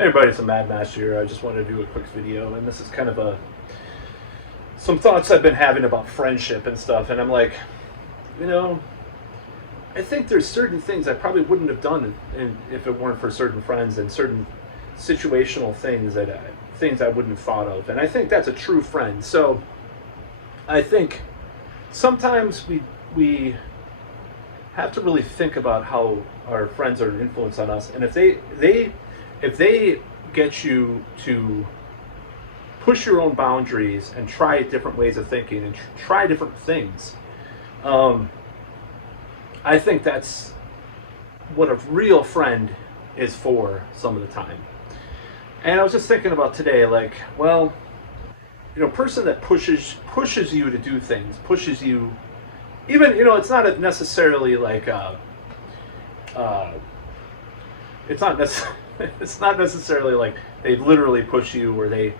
Hey everybody, it's a Mad Master here. I just wanted to do a quick video, and this is kind of some thoughts I've been having about friendship and stuff. And I'm like, you know, I think there's certain things I probably wouldn't have done if it weren't for certain friends and certain situational things things I wouldn't have thought of. And I think that's a true friend. So I think sometimes we have to really think about how our friends are an influence on us, and if they get you to push your own boundaries and try different ways of thinking and try different things, I think that's what a real friend is for some of the time. And I was just thinking about today, like, well, you know, a person that pushes you to do things, pushes you, even, you know, it's not necessarily like it's not necessarily it's not necessarily like they literally push you or they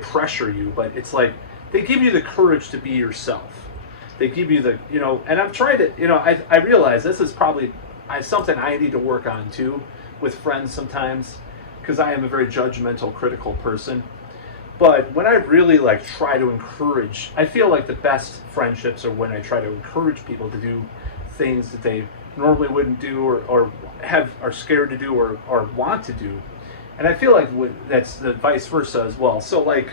pressure you, but it's like they give you the courage to be yourself. They give you the, you know, and I've tried it, you know, I realize this is probably something I need to work on too with friends sometimes, because I am a very judgmental, critical person. But when I really like try to encourage, I feel like the best friendships are when I try to encourage people to do things that they normally wouldn't do or are scared to do or want to do. And I feel like that's the vice versa as well. So like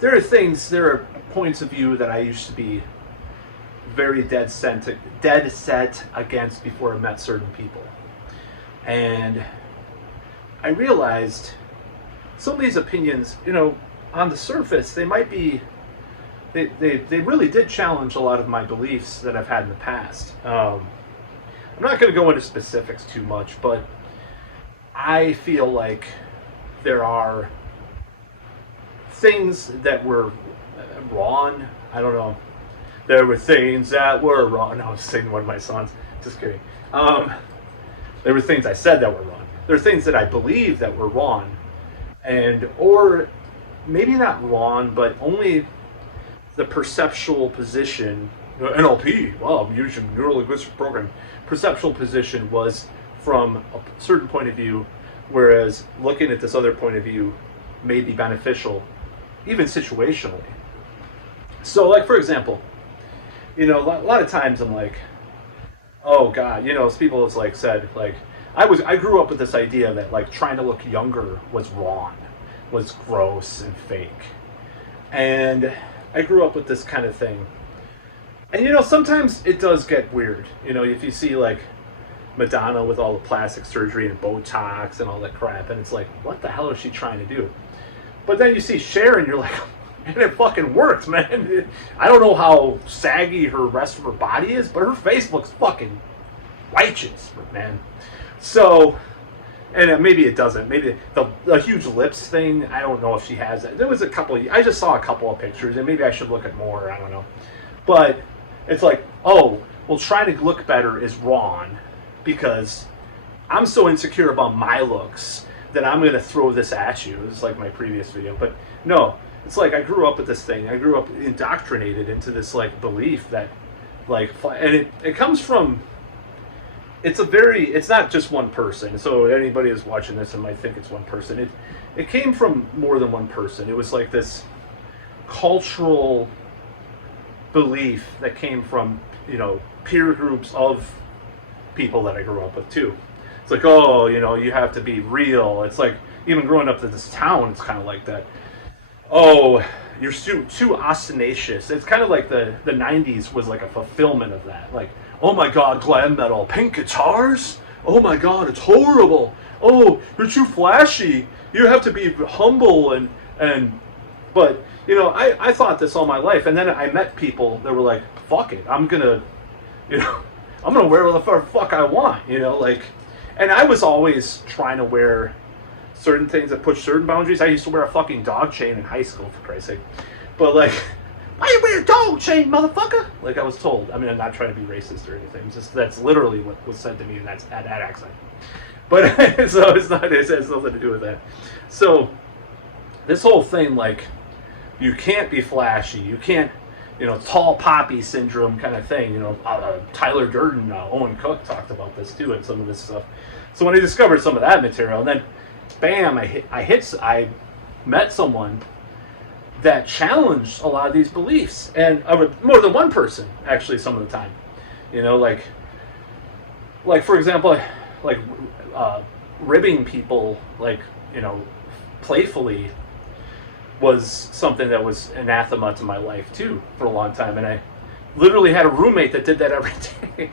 there are points of view that I used to be very dead set against before I met certain people. And I realized some of these opinions, you know, on the surface, they might be, they really did challenge a lot of my beliefs that I've had in the past. I'm not going to go into specifics too much, but I feel like there are things that were wrong. I don't know. There were things that were wrong. No, I was singing one of my songs. Just kidding. There were things I said that were wrong. There are things that I believe that were wrong. And, or maybe not wrong, but only the perceptual position, NLP, wow, I'm using neuro-linguistic programming. Perceptual position was from a certain point of view, whereas looking at this other point of view may be beneficial, even situationally. So, like, for example, you know, a lot of times I'm like, oh God, you know, people have like said, like, I grew up with this idea that like trying to look younger was wrong, was gross and fake. And I grew up with this kind of thing. And you know, sometimes it does get weird. You know, if you see like Madonna with all the plastic surgery and Botox and all that crap, and it's like, what the hell is she trying to do? But then you see Cher and you're like, and it fucking works, man. I don't know how saggy her rest of her body is, but her face looks fucking righteous, man. So, and maybe it doesn't. Maybe the huge lips thing, I don't know if she has it. There was a couple, I just saw a couple of pictures, and maybe I should look at more, I don't know. But it's like, oh, well, trying to look better is wrong because I'm so insecure about my looks that I'm going to throw this at you. This is like my previous video. But no, it's like I grew up with this thing. I grew up indoctrinated into this like belief that like, and it comes from, it's not just one person. So anybody who's watching this and might think it's one person. It came from more than one person. It was like this cultural belief that came from, you know, peer groups of people that I grew up with too. It's like, oh, you know, you have to be real. It's like, even growing up in this town, it's kind of like that. Oh, you're too ostentatious. It's kind of like the 90s was like a fulfillment of that. Like, oh my God, glam metal, pink guitars? Oh my God, it's horrible. Oh, you're too flashy. You have to be humble but, you know, I thought this all my life. And then I met people that were like, fuck it, I'm gonna wear whatever the fuck I want, you know, like, and I was always trying to wear certain things that push certain boundaries. I used to wear a fucking dog chain in high school, for Christ's sake. But like, why you wear a dog chain, motherfucker? Like I was told. I mean, I'm not trying to be racist or anything. It's just that's literally what was said to me in that accent. But so it has nothing to do with that. So this whole thing, like, you can't be flashy. You can't, you know, tall poppy syndrome kind of thing. You know, Tyler Durden, Owen Cook talked about this too and some of this stuff. So when I discovered some of that material, and then bam, I met someone that challenged a lot of these beliefs, and more than one person actually some of the time. You know, like for example, like ribbing people, like, you know, playfully was something that was anathema to my life too for a long time, and I literally had a roommate that did that every day.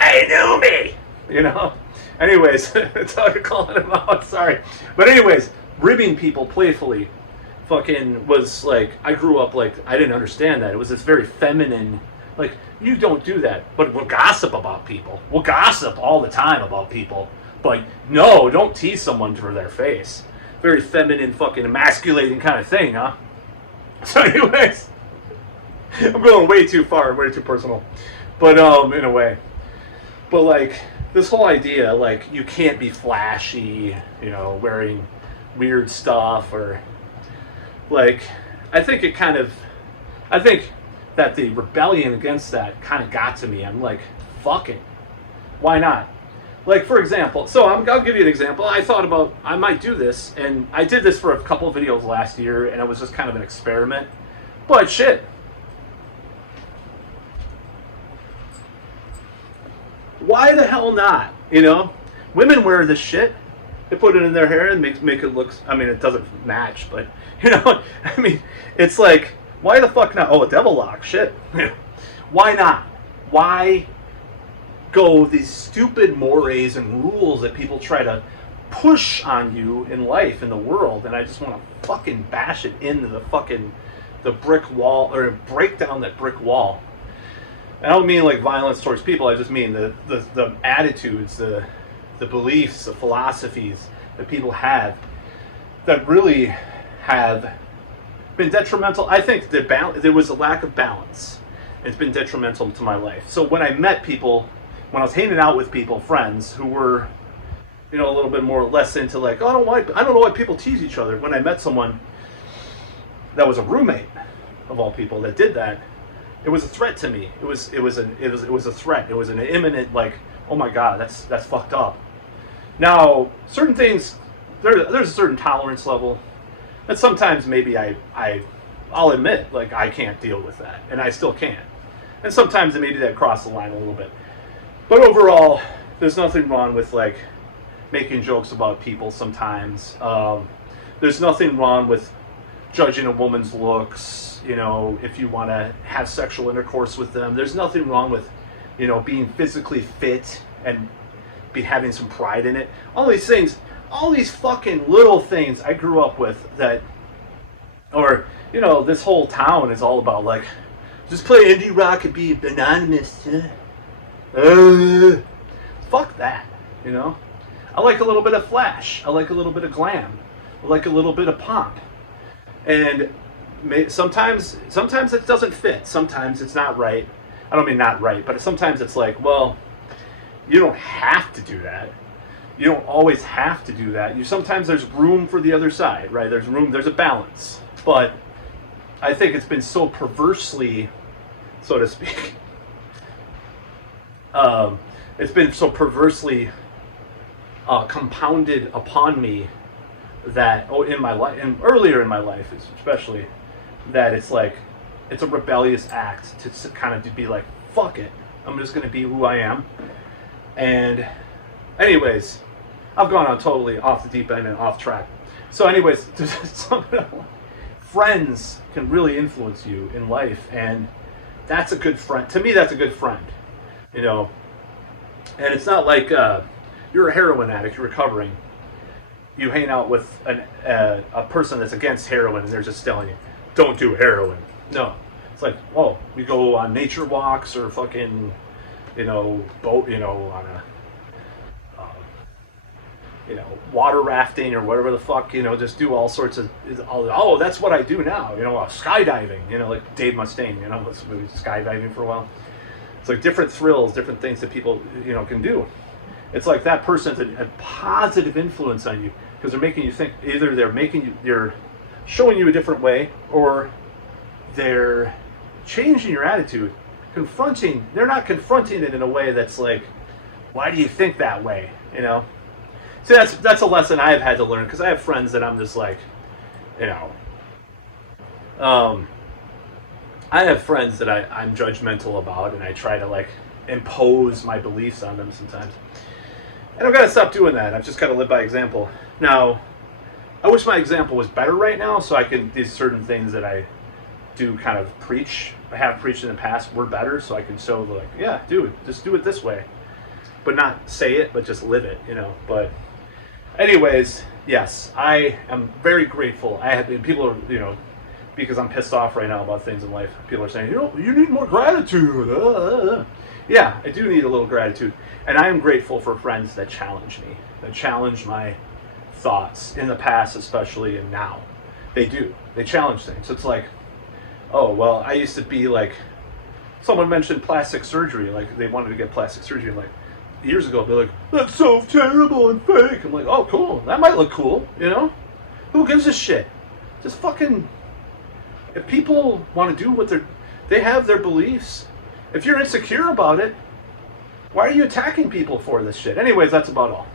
Hey, knew me, you know. Anyways, that's how you're calling him out. Sorry, but anyways, ribbing people playfully, fucking was like, I grew up like I didn't understand that. It was this very feminine, like, you don't do that, but we'll gossip about people. We'll gossip all the time about people, but no, don't tease someone to their face. Very feminine, fucking emasculating kind of thing, huh? So anyways, I'm going way too far, way too personal, but in a way. But like, this whole idea, like, you can't be flashy, you know, wearing weird stuff, or like, I think that the rebellion against that kind of got to me. I'm like, fuck it, why not? Like, for example, so I'll give you an example. I thought about, I might do this, and I did this for a couple of videos last year, and it was just kind of an experiment. But shit, why the hell not? You know, women wear this shit. They put it in their hair and make it look. I mean, it doesn't match, but you know, I mean, it's like, why the fuck not? Oh, a devil lock, shit. Why not? Why go these stupid mores and rules that people try to push on you in life, in the world, and I just want to fucking bash it into the brick wall, or break down that brick wall. I don't mean like violence towards people. I just mean the attitudes, the beliefs, the philosophies that people have that really have been detrimental. I think there was a lack of balance. It's been detrimental to my life. So when I met people, when I was hanging out with people, friends who were, you know, a little bit more less into like, oh, I don't know why people tease each other. When I met someone that was a roommate of all people that did that, it was a threat to me. It was a threat. It was an imminent, like, oh my God, that's fucked up. Now, certain things, there's a certain tolerance level, and sometimes maybe I'll admit, like, I can't deal with that, and I still can't. And sometimes maybe that crossed the line a little bit. But overall, there's nothing wrong with, like, making jokes about people sometimes. There's nothing wrong with judging a woman's looks, you know, if you want to have sexual intercourse with them. There's nothing wrong with, you know, being physically fit and having some pride in it. All these things, all these fucking little things I grew up with that, or, you know, this whole town is all about, like, just play indie rock and be anonymous. Fuck that, you know? I like a little bit of flash. I like a little bit of glam. I like a little bit of pomp. And sometimes it doesn't fit. Sometimes it's not right. I don't mean not right, but sometimes it's like, well, you don't have to do that. You don't always have to do that. Sometimes there's room for the other side, right? There's a balance. But I think it's been so perversely, so to speak, it's been so perversely compounded upon me that, in my life, and earlier in my life especially, that it's like, it's a rebellious act to kind of be like, fuck it, I'm just going to be who I am. And anyways, I've gone on totally off the deep end and off track. So anyways, friends can really influence you in life, and that's a good friend. To me, that's a good friend, you know. And it's not like you're a heroin addict, you're recovering. You hang out with a person that's against heroin, and they're just telling you, don't do heroin. No. It's like, well, we go on nature walks, or fucking, you know, boat, you know, on a, you know, water rafting, or whatever the fuck, you know, just do all sorts of, oh, that's what I do now, you know, skydiving, you know, like Dave Mustaine, you know, was skydiving for a while. It's like different thrills, different things that people, you know, can do. It's like that person's a positive influence on you, because they're making you think. Either they're showing you a different way, or they're changing your attitude, they're not confronting it in a way that's like, why do you think that way, you know? See, that's a lesson I've had to learn because I have friends that I'm just like, you know, um, I have friends that I'm judgmental about, and I try to like impose my beliefs on them sometimes. And I've got to stop doing that. I've just got to live by example. Now, I wish my example was better right now, so I can these certain things that I do kind of preach, have preached in the past were better, so I can show like, yeah, dude, just do it this way, but not say it, but just live it, you know. But anyways, yes, I am very grateful. I have people are, you know, because I'm pissed off right now about things in life. People are saying, you know, you need more gratitude. Yeah, I do need a little gratitude, and I am grateful for friends that challenge me, that challenge my thoughts in the past, especially, and now. They do. They challenge things. It's like, oh, well, I used to be like, someone mentioned plastic surgery, like they wanted to get plastic surgery, like years ago. They're like, that's so terrible and fake. I'm like, oh, cool. That might look cool, you know? Who gives a shit? Just fucking. If people want to do what they have their beliefs. If you're insecure about it, why are you attacking people for this shit? Anyways, that's about all.